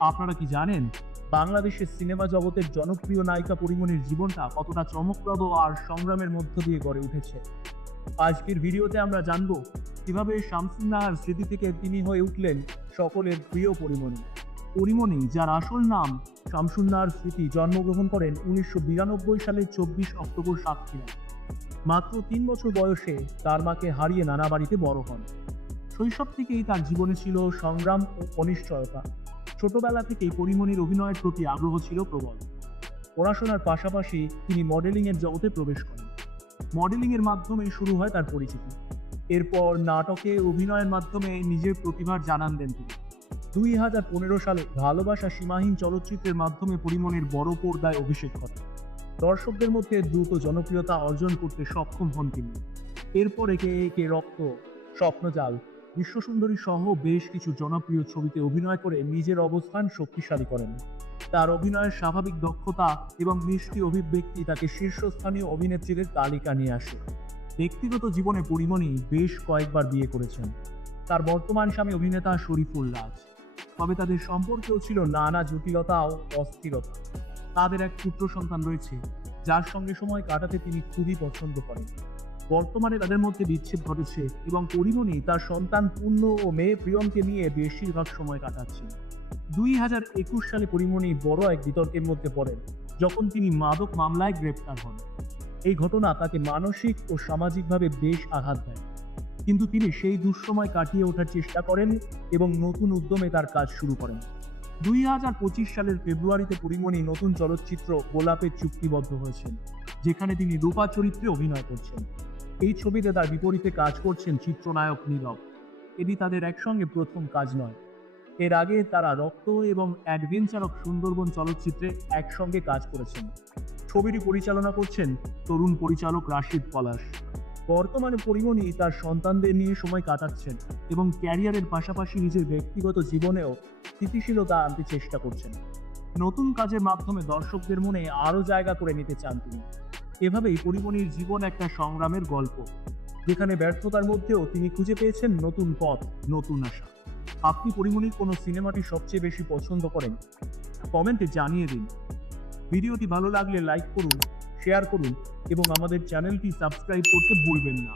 আপনারা কি জানেন বাংলাদেশের সিনেমা জগতের জনপ্রিয় নায়িকা পরীমনির জীবনটা কতটা চমকপ্রদ আর সংগ্রামের মধ্য দিয়ে গড়ে উঠেছে? আজকের ভিডিওতে আমরা জানব কিভাবে শামসুন নাহার স্মৃতি থেকে তিনি হয়ে উঠলেন সকলের প্রিয় পরীমনি। পরীমনি, যার আসল নাম শামসুন নাহার স্মৃতি, জন্মগ্রহণ করেন 1992 সালের 24 অক্টোবর সাতক্ষীরায়। মাত্র 3 বছর বয়সে তার মাকে হারিয়ে নানা বাড়িতে বড় হন। শৈশব থেকেই তার জীবনে ছিল সংগ্রাম ও অনিশ্চয়তা। ছোটবেলা থেকেই পরীমনির অভিনয়ের প্রতি আগ্রহ ছিল প্রবল। পড়াশোনার পাশাপাশি তিনি মডেলিংয়ের জগতে প্রবেশ করেন। মডেলিংয়ের মাধ্যমেই শুরু হয় তার পরিচিতি। এরপর নাটকে অভিনয়ের মাধ্যমে নিজের প্রতিভার জানান দেন তিনি। 2015 সালে ভালোবাসা সীমাহীন চলচ্চিত্রের মাধ্যমে পরীমনির বড় পর্দায় অভিষেক ঘটে। দর্শকদের মধ্যে দ্রুত জনপ্রিয়তা অর্জন করতে সক্ষম হন তিনি। এরপর একে একে রক্ত, স্বপ্নজাল, বিশ্বসুন্দরী সহ বেশ কিছু জনপ্রিয় ছবিতে অভিনয় করে নিজের অবস্থান শক্তিশালী করেন। তার অভিনয়ের স্বাভাবিক দক্ষতা এবং মিষ্টি অভিব্যক্তি তাকে শীর্ষস্থানীয় অভিনেত্রীদের তালিকা নিয়ে আসে। ব্যক্তিগত জীবনে পরীমনি বেশ কয়েকবার বিয়ে করেছেন। তার বর্তমান স্বামী অভিনেতা শরীফুল রাজ। তবে তাদের সম্পর্কেও ছিল নানা জটিলতা ও অস্থিরতা। তাদের এক পুত্র সন্তান রয়েছে, যার সঙ্গে সময় কাটাতে তিনি খুবই পছন্দ করেন। বর্তমানে তাদের মধ্যে বিচ্ছেদ ঘটেছে এবং পরীমনি তার সন্তান পূর্ণ ও মেয়ে প্রিয়মকে নিয়ে বেশিরভাগ সময় কাটাচ্ছেন। 2021 সালে পরীমনি বড় এক বিতর্কের মধ্যে পড়েন যখন তিনি মাদক মামলায় গ্রেপ্তার হন। এই ঘটনা তাকে মানসিক ও সামাজিকভাবে বেশ আঘাত দেয়, কিন্তু তিনি সেই দুঃসময় কাটিয়ে ওঠার চেষ্টা করেন এবং নতুন উদ্যমে তার কাজ শুরু করেন। 2025 সালের ফেব্রুয়ারিতে পরীমনি নতুন চলচ্চিত্র গোলাপে চুক্তিবদ্ধ হয়েছেন, যেখানে তিনি রূপা চরিত্রে অভিনয় করছেন। এই ছবিতে তার বিপরীতে কাজ করছেন চিত্রনায়ক নীরব। এটি তাদের একসঙ্গে প্রথম কাজ নয়। এর আগে তারা রক্ত এবং অ্যাডভেঞ্চারক সুন্দরবন চলচ্চিত্রে একসঙ্গে কাজ করেছেন। ছবিটি পরিচালনা করছেন তরুণ পরিচালক রাশিদ পলাশ। বর্তমানে পরীমনি তার সন্তানদের নিয়ে সময় কাটাচ্ছেন এবং ক্যারিয়ারের পাশাপাশি নিজের ব্যক্তিগত জীবনেও স্থিতিশীলতা আনতে চেষ্টা করছেন। নতুন কাজের মাধ্যমে দর্শকদের মনে আরও জায়গা করে নিতে চান তিনি। এভাবেই পরীমনির জীবন একটা সংগ্রামের গল্প, যেখানে ব্যর্থতার মধ্যেও তিনি খুঁজে পেয়েছেন নতুন পথ, নতুন আশা। আপনি পরীমনির কোনো সিনেমাটি সবচেয়ে বেশি পছন্দ করেন? কমেন্টে জানিয়ে দিন। ভিডিওটি ভালো লাগলে লাইক করুন, শেয়ার করুন এবং আমাদের চ্যানেলটি সাবস্ক্রাইব করতে ভুলবেন না।